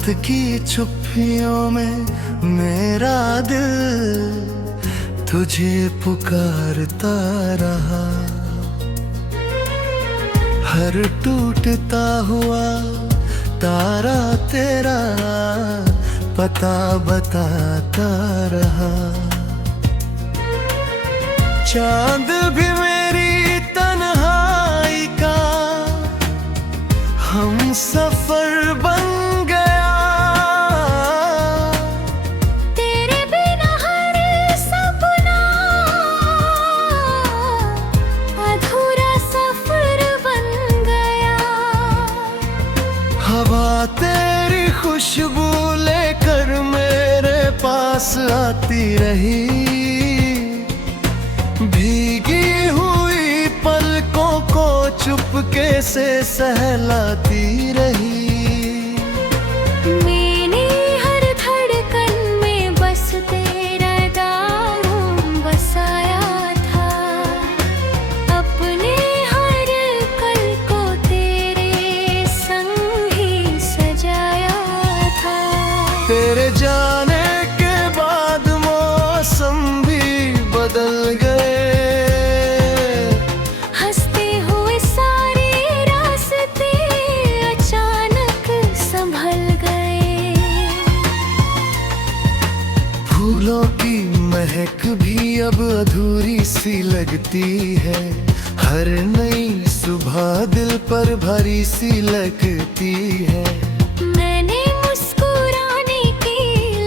रात की चुप्पियों में मेरा दिल तुझे पुकारता रहा। हर टूटता हुआ तारा तेरा पता बताता रहा। चांद भी मेरी तन्हाई का हम सफर बन गया। तेरे बिना हर सपना अधूरा सफर बन गया। हवा तेरी खुशबू लेकर मेरे पास आती रही। भीगी हुई पलकों को चुपके से सहलाती रही। मैंने हर धड़कन में बस तेरा दामन बसाया था। अपने हर पल को तेरे संग ही सजाया था। तेरे जाने के बाद मौसम भी बदल गए। हंसते हुए सारे रास्ते अचानक संभल गए। फूलों की महक भी अब अधूरी सी लगती है। हर नई सुबह दिल पर भारी सी लगती है। मैंने मुस्कुराने की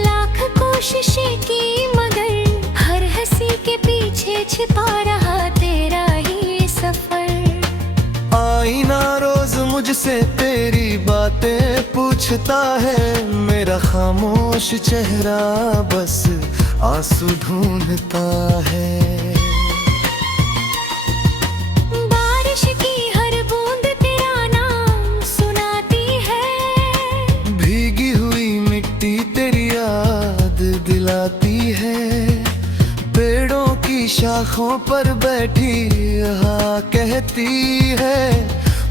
लाख कोशिशें की, मगर हर हंसी के पीछे छिपा रहा तेरा ही सफर। आईना रोज मुझसे तेरी बातें पूछता है। मेरा खामोश चेहरा बस आंसू ढूंढता है। बारिश की हर बूंद तेरा नाम सुनाती है। भीगी हुई मिट्टी तेरी याद दिलाती है। पेड़ों की शाखों पर बैठी हाँ कहती है।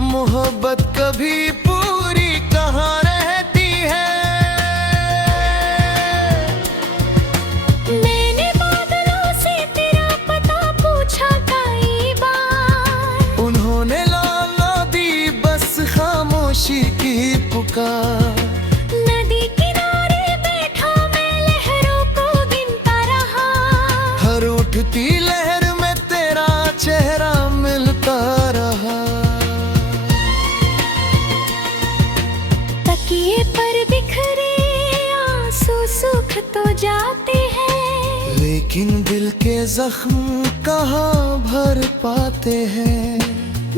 मोहब्बत कभी पूरी कहाँ रहती है। मैंने बादलों से तेरा पता पूछा कई बार। उन्होंने लाना दी बस खामोशी की पुकार। नदी किनारे बैठा मैं लहरों को गिनता रहा। हर उठती लहर में तेरा चेहरा मिलता रहा। तकिए पर बिखरे आंसू सूख तो जाते हैं, लेकिन दिल के जख्म कहाँ भर पाते हैं।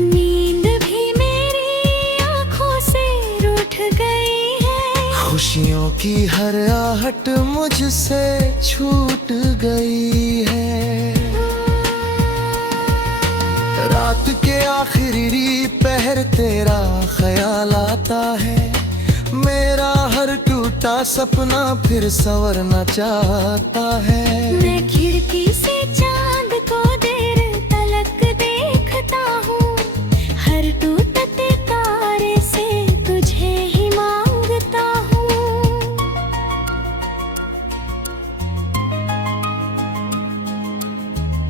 नींद भी मेरी आंखों से रूठ गई है। खुशियों की हर आहट मुझसे छूट गई है। रात के आखिरी पहर तेरा ख्याल आता है। मेरा हर टूटा सपना फिर संवरना चाहता है। मैं खिड़की से चांद को देर तलक देखता हूँ। हर टूटते तारे से तुझे ही मांगता हूँ।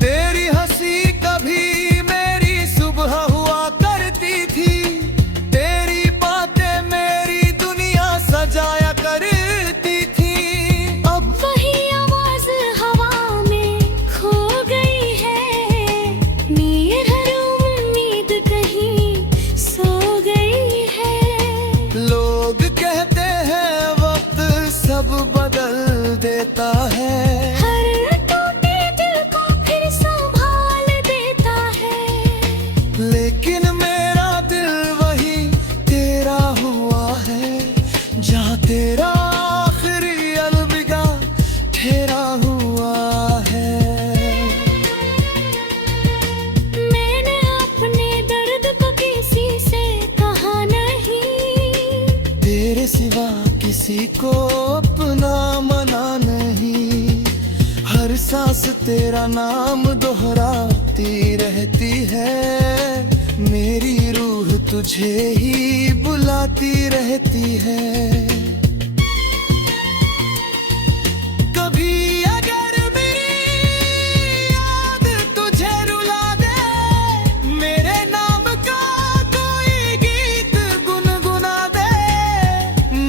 तेरी हंसी कभी मेरी सुबह हुआ करती थी। तेरी बातें मेरी दुनिया सजाया करती थी। अब वही आवाज हवा में खो गई है। मेरी हर उम्मीद कहीं सो गई है। लोग कहते हैं वक्त सब बदल देता है। हर टूटे दिल को फिर संभाल देता है। लेकिन मेरा दिल वही तेरा हुआ है। जहाँ तेरा आखिरी अलविदा ठहरा हुआ है। मैंने अपने दर्द को किसी से कहा नहीं। तेरे सिवा किसी को अपना मना नहीं। हर सांस तेरा नाम दोहराती रहती है। मेरी रूह तुझे ही बुलाती रहती है। भी अगर मेरी याद तुझे रुला दे, मेरे नाम का कोई गीत गुनगुना दे,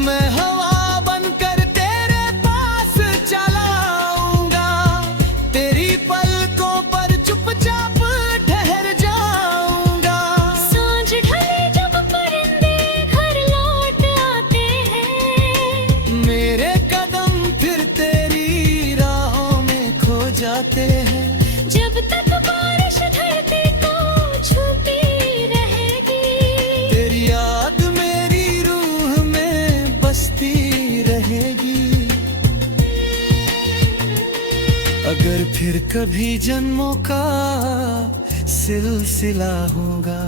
मैं हवा बनकर तेरे पास चला आऊंगा, तेरी पलकों पर चुपचाप ठहर जाऊंगा। सांझ ढले जब परिंदे घर लौट आते हैं, मेरे कदम फिर तेरी राहों में खो जाते हैं। जब तक बारिश धरती को छुपी रहेगी, तेरी याद मेरी रूह में बसती रहेगी। अगर फिर कभी जन्मों का सिलसिला होगा,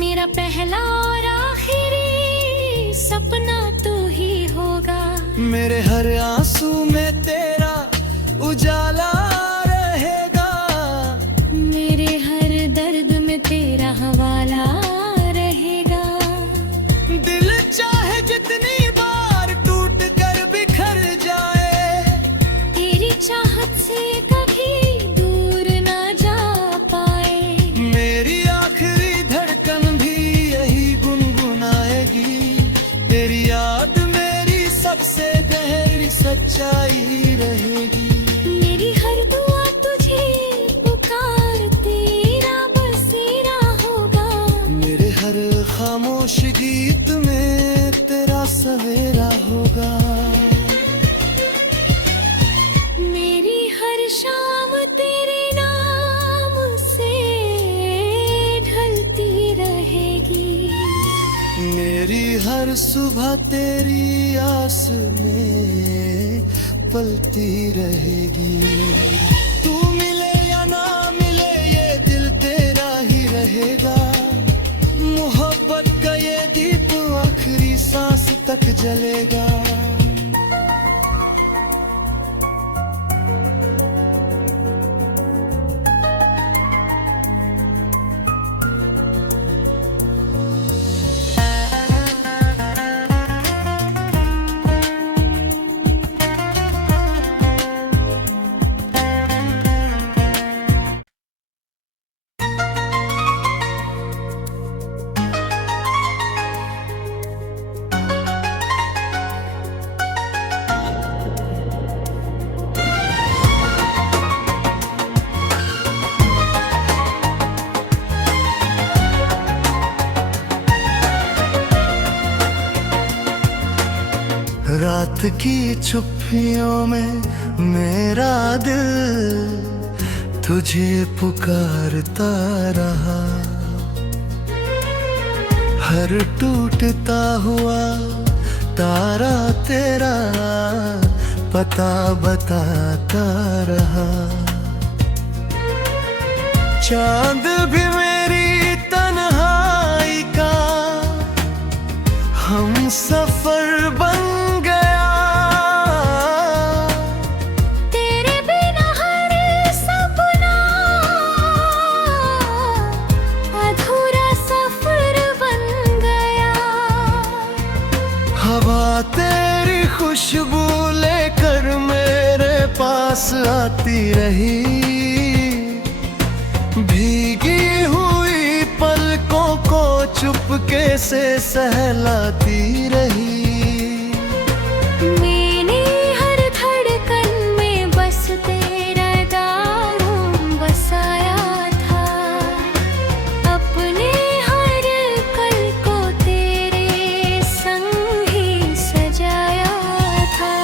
मेरा पहला और आखिरी सपना तू ही होगा। मेरे हर आंसू में तेरा उजाला रहेगा, मेरे हर दर्द में तेरा हवाला रहेगा। दिल चाहे जितनी बार टूट कर बिखर जाए, तेरी चाहत से कभी दूर ना जा पाए। मेरी आखिरी धड़कन भी यही गुनगुनाएगी, तेरी याद मेरी सबसे गहरी सच्चाई रहेगी। मेरी हर दुआ तुझे पुकार तेरा बसेरा होगा, मेरे हर खामोश गीत में तेरा सवेरा होगा। मेरी हर शाम तेरे नाम से ढलती रहेगी। मेरी हर सुबह तेरी आस में पलती रहेगी। तू मिले या ना मिले ये दिल तेरा ही रहेगा, मोहब्बत का ये दीप आखिरी सांस तक जलेगा। रात की चुप्पियों में मेरा दिल तुझे पुकारता रहा, हर टूटता हुआ तारा तेरा पता बताता रहा। चांद भी मेरी तन्हाई का हम सफर बन गया, तेरे बिना हर सपना अधूरा सफर बन गया। हवा तेरी खुशबू लेकर मेरे पास आती रही, भीगी हुई पलकों को चुपके से सहलाती रही। मैंने हर धड़कन में बस तेरा दामन बसाया था, अपने हर कल को तेरे संग ही सजाया था।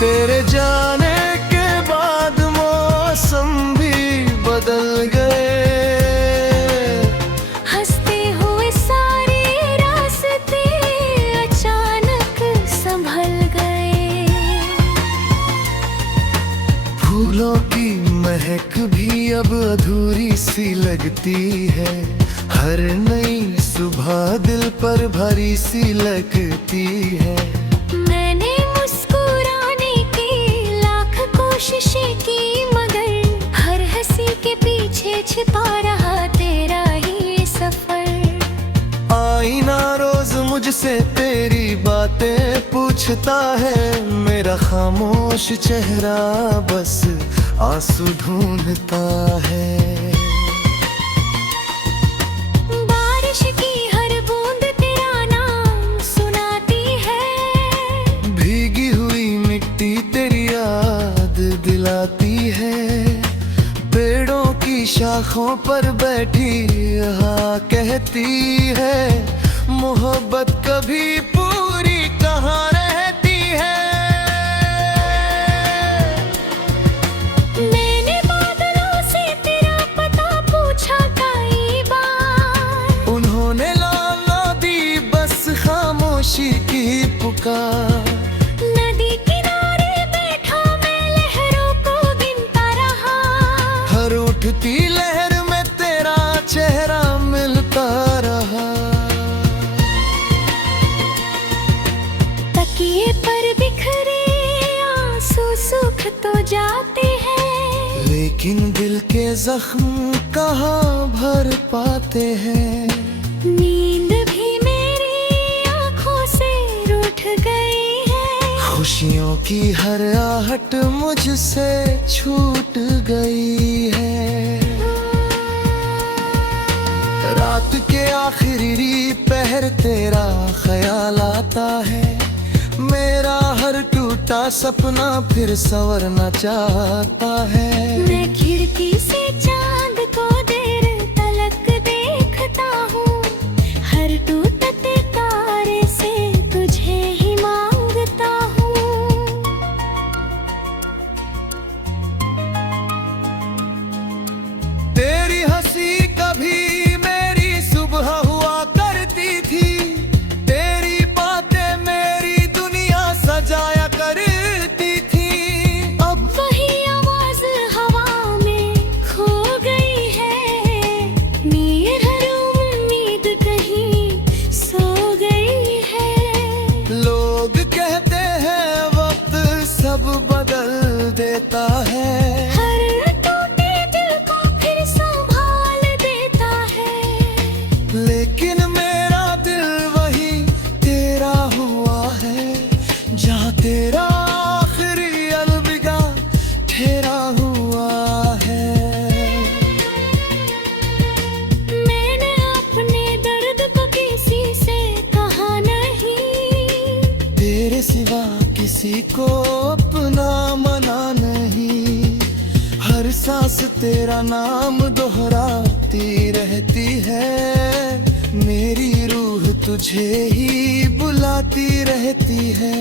तेरे जाने के बाद मौसम भी बदल गए, हंसते हुए सारे रास्ते अचानक संभल गए। फूलों की महक भी अब अधूरी सी लगती है, हर नई सुबह दिल पर भारी सी लगती है। मैंने मुस्कुराने की लाख कोशिशें की, मगर हर हंसी के पीछे छिपा रहा तेरा ही सफर। आईना रोज मुझसे तेरी बातें पूछ पूछता है मेरा खामोश चेहरा, बस आंसू ढूंढता है। बारिश की हर बूंद तेरा नाम सुनाती है, भीगी हुई मिट्टी तेरी याद दिलाती है। पेड़ों की शाखों पर बैठी हाँ कहती है, मोहब्बत कभी पूरी कहाँ रहती है। मैंने बादलों से तेरा पता पूछा कई बार, उन्होंने लाना दी बस खामोशी की पुकार। नदी किनारे बैठा मैं लहरों को गिनता रहा, हर उठती लहर में तेरा चेहरा मिलता रहा। तकिए पर बिखरे आंसू सूख तो जाते हैं, लेकिन दिल के जख्म कहाँ भर पाते हैं। नींद भी मेरी आंखों से रूठ गई है, खुशियों की हर आहट मुझसे छूट गई है। रात के आखिरी पहर तेरा ख्याल आता है, मेरा हर टूटा सपना फिर संवरना चाहता है। मैं खिड़की से चांद को देर तलक देखता हूँ, हर टूटते तारे से तुझे ही मांगता हूँ। तेरी हंसी कभी मेरी सुबह हुआ करती थी, तेरी बातें मेरी दुनिया सजाया करती थी। अब वही आवाज हवा में खो गई है, मेरी हर उम्मीद कहीं सो गई है। लोग कहते हैं वक्त सब बदल देता है, हर टूटे दिल को फिर संभाल देता है, लेकिन मेरा दिल वही तेरा हुआ है, जहाँ तेरा आखिरी अलविदा ठहरा हुआ है। मैंने अपने दर्द को किसी से कहा नहीं, तेरे सिवा किसी को अपना मना नहीं। हर सांस तेरा नाम दोहराती रहती है, मेरी रूह तुझे ही बुलाती रहती है।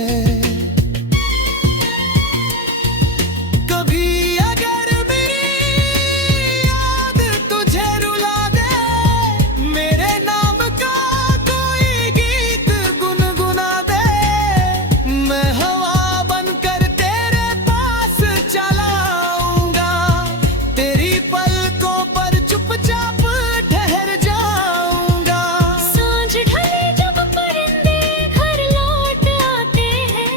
कभी अगर मेरी याद तुझे रुला दे, मेरे नाम का कोई गीत गुनगुना दे, मैं हवा बनकर तेरे पास चला आऊंगा, तेरी पलकों पर चुपचाप ठहर जाऊंगा। सांझ ढले जब परिंदे घर लौट आते हैं,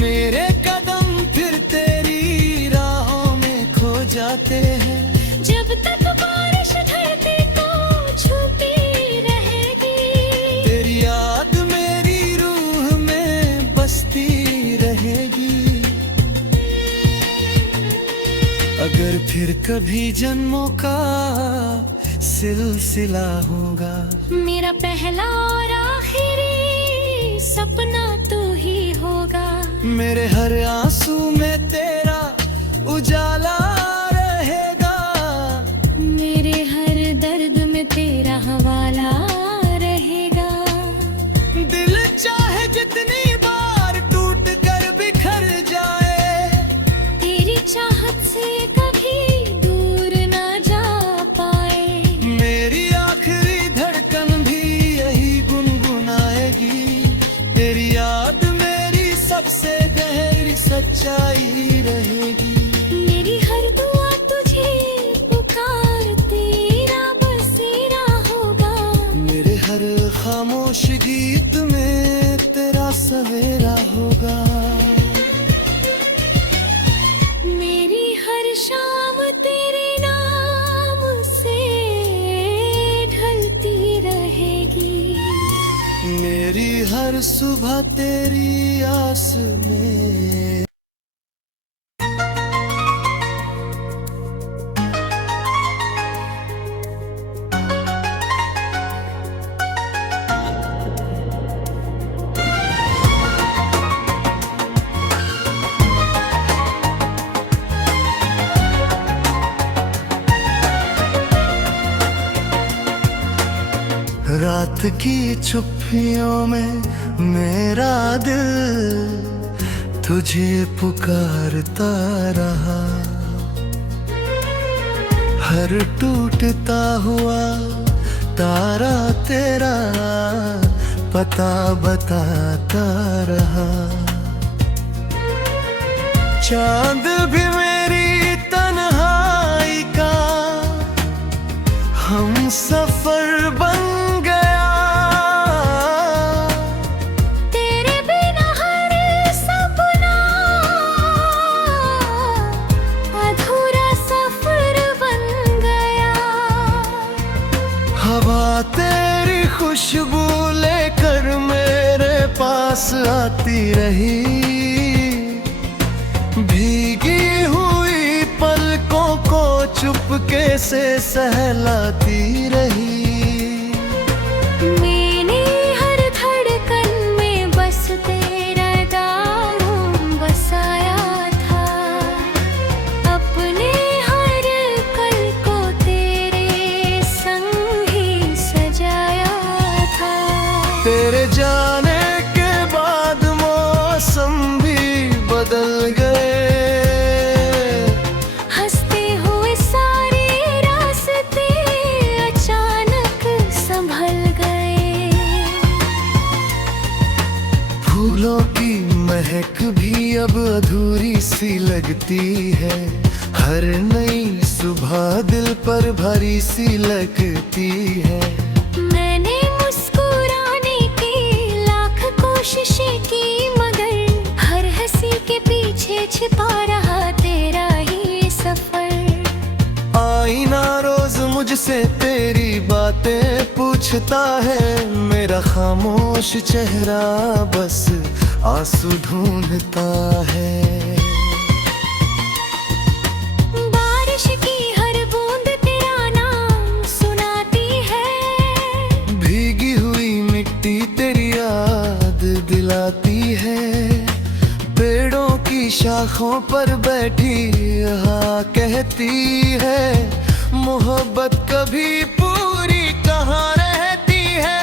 मेरे कदम फिर तेरी राहों में खो जाते हैं। जब तक बारिश धरती को छूती रहेगी, तेरी याद मेरी रूह में बसती रहेगी। अगर फिर कभी जन्मों का सिलसिला होगा, मेरा पहला और आखिरी सपना तू ही होगा। मेरे हर आंसू में तेरा उजाला रहेगा, मेरे हर दर्द में तेरा हवाला रहेगा। दिल चाहे जितनी बार टूट कर बिखर जाए, तेरी चाहत से कभी दूर ना जा पाए, मेरी आखिरी धड़कन भी यही गुनगुनाएगी। तेरी याद मेरी सबसे गहरी सच्चाई रहेगी। मेरी हर दुआ तुझे पुकार तेरा बसेरा होगा, मेरे हर खामोश गीत में तेरा सवेरा होगा। मेरी हर शाम तेरे नाम से ढलती रहेगी। मेरी हर सुबह तेरी आस में। रात की चुप्पियों में मेरा दिल तुझे पुकारता रहा। हर टूटता हुआ तारा तेरा पता बताता रहा। चांद भी मेरी तन्हाई का हम सफर बन गया। तेरे बिना हर सपना अधूरा सफर बन गया। हवा तेरी खुशबू लेकर मेरे पास आती रही। भीगी हुई पलकों को चुपके से सहलाती रही। मैंने हर धड़कन में बस तेरा नाम बसाया था। अपने हर पल को तेरे संग ही सजाया था। तेरे जाने के बाद मौसम भी बदल गए। हंसते हुए सारे रास्ते अचानक संभल गए। फूलों की महक भी अब अधूरी सी लगती है। हर नई सुबह दिल पर भारी सी लगती है। मैंने मुस्कुराने की लाख कोशिशें की, मगर हर हंसी के पीछे छिपा रहा तेरा ही सफर। आईना रोज मुझसे तेरी बातें पूछता है। मेरा खामोश चेहरा बस आंसू ढूंढता है। बारिश की हर बूंद तेरा नाम सुनाती है। भीगी हुई मिट्टी तेरी याद दिलाती है। पेड़ों की शाखों पर बैठी हाँ कहती है। मोहब्बत कभी पूरी कहाँ रहती है।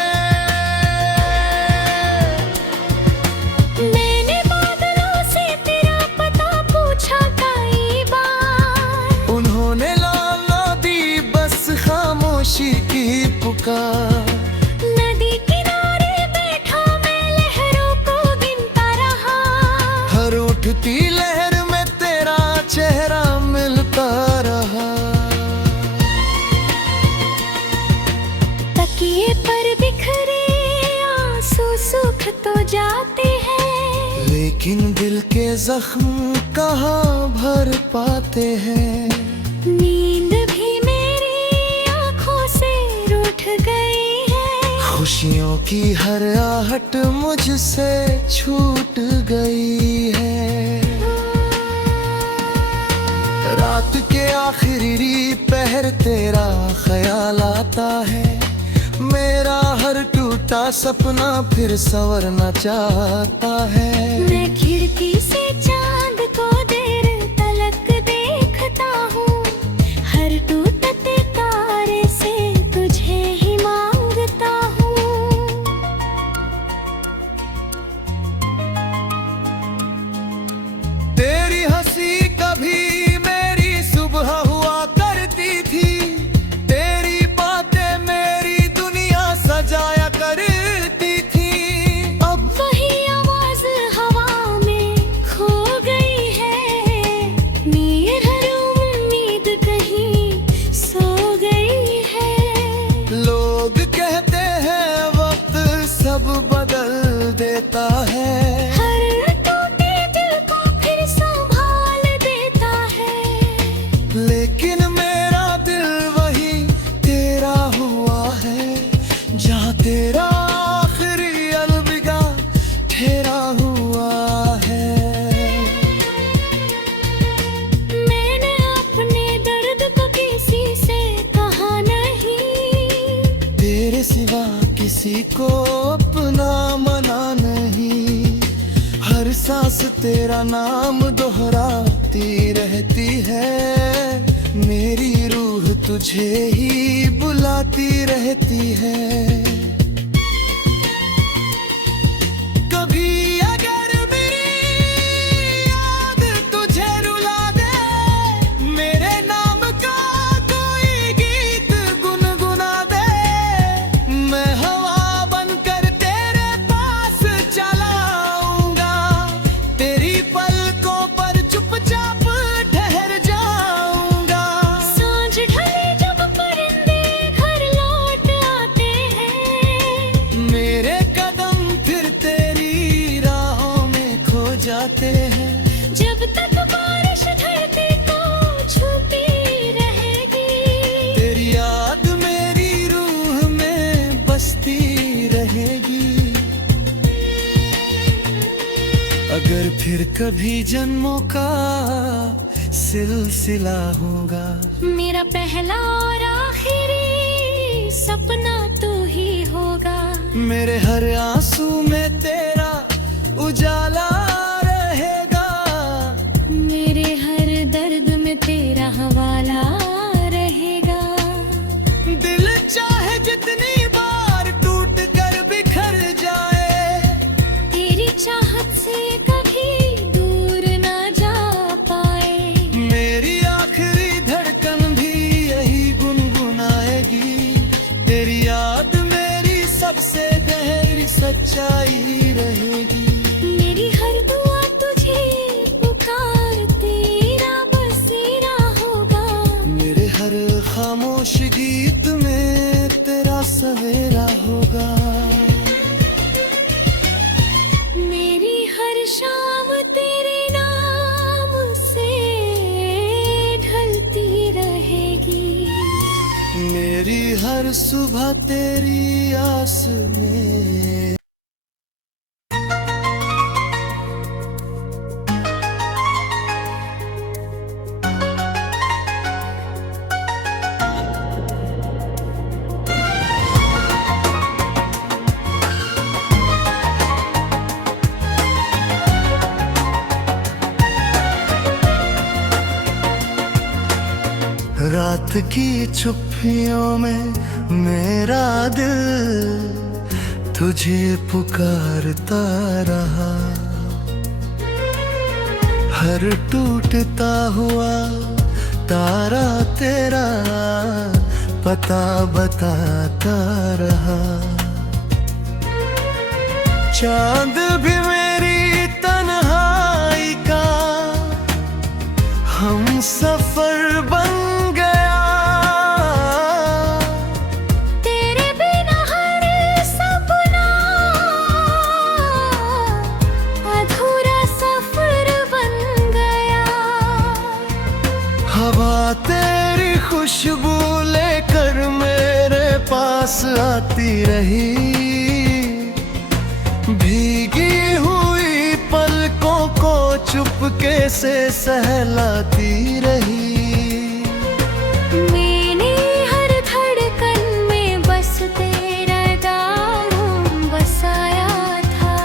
मैंने बादलों से तेरा पता पूछा कई बार। उन्होंने लाला दी बस खामोशी की पुकार। नदी किनारे बैठा मैं लहरों को गिनता रहा। हर उठती लहर में तेरा चेहरा मिलता रहा। तकिए पर बिखरे आंसू सूख तो जाते हैं। लेकिन दिल के जख्म कहाँ भर पाते हैं। नींद भी मेरी आंखों से रूठ गई है। खुशियों की हर आहट मुझसे छूट गई है। रात के आखिरी पहर तेरा ख्याल आता है। मेरा हर टूटा सपना फिर संवरना चाहता है। मैं खिड़की से चांद को देर तलक देखता हूँ। हर टूटते तारे से तुझे ही मांगता हूँ। तेरी हंसी कभी मेरी सुबह हुआ करती थी। तेरी बातें मेरी दुनिया सजाया करती थी। अब वही आवाज हवा में किसी को अपना मना नहीं, हर सांस तेरा नाम दोहराती रहती है, मेरी रूह तुझे ही बुलाती रहती है। कभी अगर मेरी याद तुझे रुला दे, मेरे नाम का कोई गीत गुनगुना दे, मैं हवा बनकर तेरे पास चला आऊंगा, तेरी पलकों पर चुपचाप ठहर जाऊंगा। सांझ ढले जब परिंदे घर लौट आते हैं, मेरे कदम फिर तेरी राहों में खो जाते हैं, जब तक बारिश धरती को छुपी रहेगी, तेरी याद मेरी रूह में बसती रहेगी। अगर फिर कभी जन्मों का सिलसिला होगा, मेरा पहला और आखिरी सपना तू ही होगा, मेरे हर आंसू में तेरा उजाला रहेगा, मेरे हर दर्द में तेरा हवाला रहेगा। दिल चाहे जितनी बार टूट कर बिखर जाए, तेरी चाहत से कभी दूर ना जा पाए, मेरी आखिरी धड़कन भी यही गुनगुनाएगी, तेरी याद मेरी सबसे गहरी सच्चाई रहेगी। मेरी हर दुआ तुझे पुकारती रब बसेरा होगा, मेरे हर खामोश गीत में तेरा सवेरा होगा, मेरी हर शाम तेरे नाम से ढलती रहेगी, मेरी हर सुबह तेरी आस में। रात की चुप्पियों में मेरा दिल तुझे पुकारता रहा, हर टूटता हुआ तारा तेरा पता बताता रहा, चांद भी मेरी तन्हाई का हम सफर बन गया, तेरे बिना हर सपना अधूरा सफर बन गया, हवा तेरी खुशबू लेकर मेरे पास आती रही, भीगी हुई पलकों को चुपके से सहलाती रही, मैंने हर धड़कन में बस तेरा दाम बसाया था,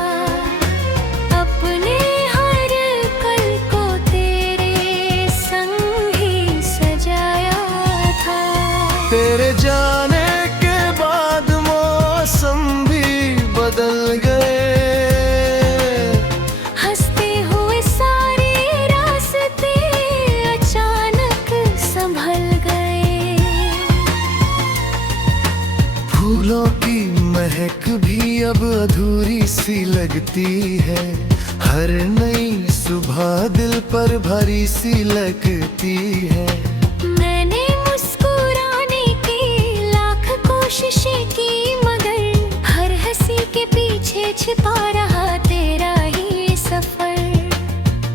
अपने हर कल को तेरे संग ही सजाया था। तेरे जाने के बाद मौसम भी बदल गए, हंसते हुए सारे रास्ते अचानक संभल गए, फूलों की महक भी अब अधूरी सी लगती है, हर नई सुबह दिल पर भारी सी लगती है, मैंने मुस्कुराने की लाख कोशिशें की, मगर हर हंसी के पीछे छिपा रहा तेरा ही सफर।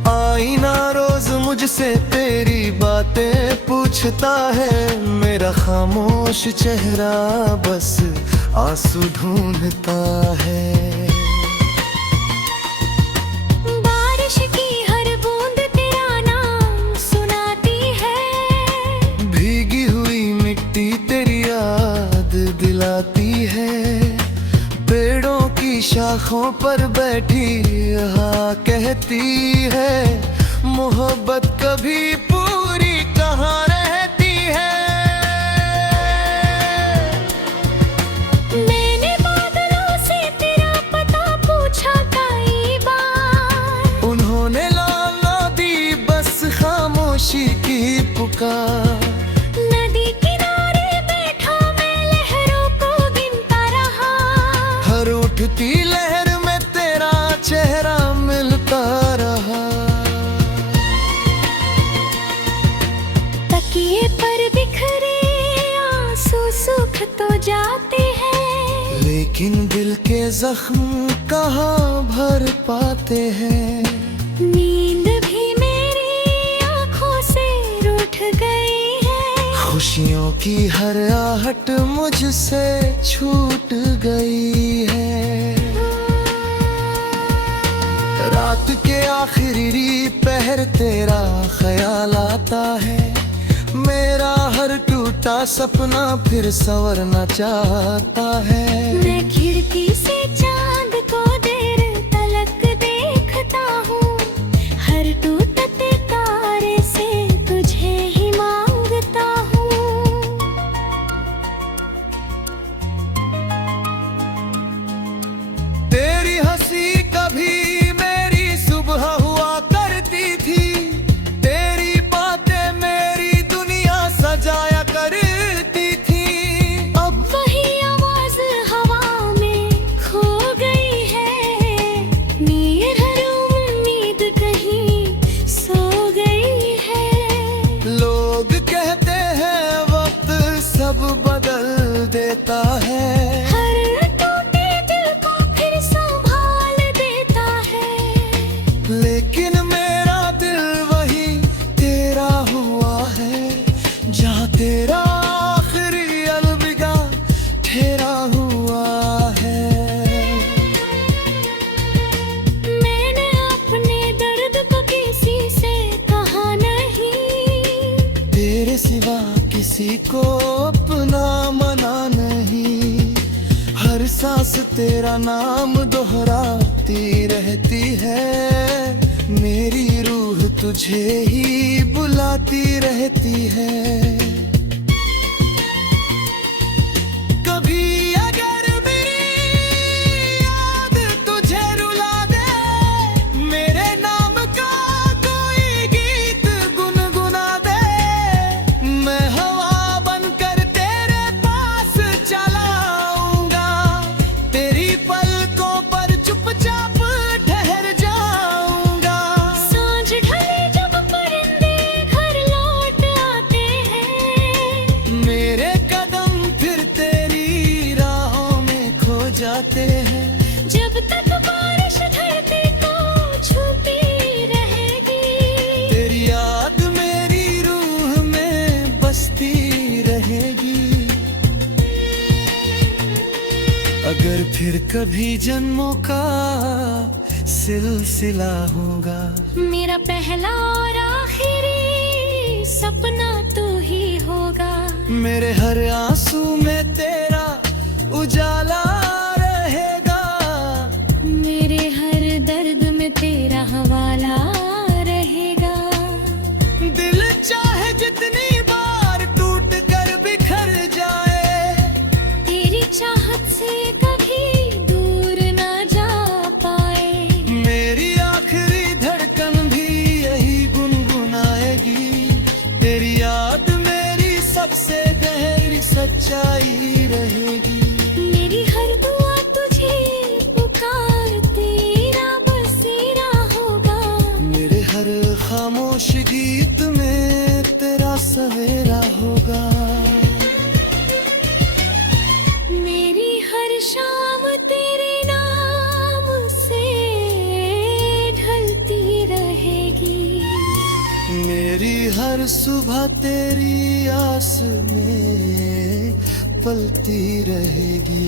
आईना रोज मुझसे तेरी बातें पूछता है, मेरा खामोश चेहरा बस आंसू ढूंढता है, बारिश की हर बूंद तेरा नाम सुनाती है, भीगी हुई मिट्टी तेरी याद दिलाती है, आँखों पर बैठी हाँ कहती है, मोहब्बत कभी पूरी कहाँ रहती है। मैंने बादलों से तेरा पता पूछा कई बार, उन्होंने लाना दी बस खामोशी की पुकार। नदी किनारे बैठा मैं लहरों को गिनता रहा, हर उठती लहर में तेरा चेहरा मिलता रहा। तकिए पर बिखरे आंसू सूख तो जाते हैं, लेकिन दिल के जख्म कहाँ भर पाते हैं। नींद भी मेरी आंखों से रूठ गई है, खुशियों की हर आहट मुझसे छूट गई है। रात के आखिरी पहर तेरा ख्याल आता है, मेरा हर टूटा सपना फिर संवरना चाहता है। मैं खिड़की से चांद को देर तलक देखता हूँ, हर टूटते तारे से तुझे ही मांगता हूँ। तेरी हंसी कभी मेरी सुबह हुआ करती थी, तेरी बातें मेरी दुनिया सजाया करती थी। अब वही आवाज हवा में खो गई है, नीर हर उम्मीद कहीं सो गई है। लोग कहते हैं वक्त सब बदल देता है, हर टूटे दिल को फिर संभाल देता है, लेकिन मेरा दिल वही तेरा हुआ है, जहाँ तेरा आखिरी अलविदा ठहरा हुआ है। मैंने अपने दर्द को किसी से कहा नहीं, तेरे सिवा किसी को अपना मना नहीं। हर सांस तेरा नाम दोहराती रहती है, मेरी रूह तुझे ही बुलाती रहती है। कभी अगर मेरी याद तुझे रुला दे, मेरे नाम का कोई गीत गुनगुना दे, मैं हवा बनकर तेरे पास चला आऊंगा, तेरी पलकों पर चुपचाप ठहर जाऊंगा। सांझ ढले जब परिंदे घर लौट आते हैं, मेरे कदम फिर तेरी राहों में खो जाते हैं। जब तक बारिश धरती को छुपी रहेगी, तेरी याद मेरी रूह में बसती रहेगी। अगर फिर कभी जन्मों का सिलसिला होगा, मेरा पहला और आखिरी सपना तू ही होगा। मेरे हर आंसू में तेरा उजाला रहेगा, मेरे हर दर्द में तेरा हवाला रहेगा। दिल चाहे जितनी बार टूट कर बिखर जाए, तेरी चाहत से कभी दूर ना जा पाए, मेरी आखिरी धड़कन भी यही गुनगुनाएगी। तेरी याद मेरी सबसे गहरी सच्चाई रहेगी। मेरी हर दुआ तुझे पुकार तेरा बसेरा होगा, मेरे हर खामोश गीत में तेरा सवेरा होगा। मेरी हर शाम तेरे नाम से ढलती रहेगी, मेरी हर सुबह तेरी आस में पलती रहेगी।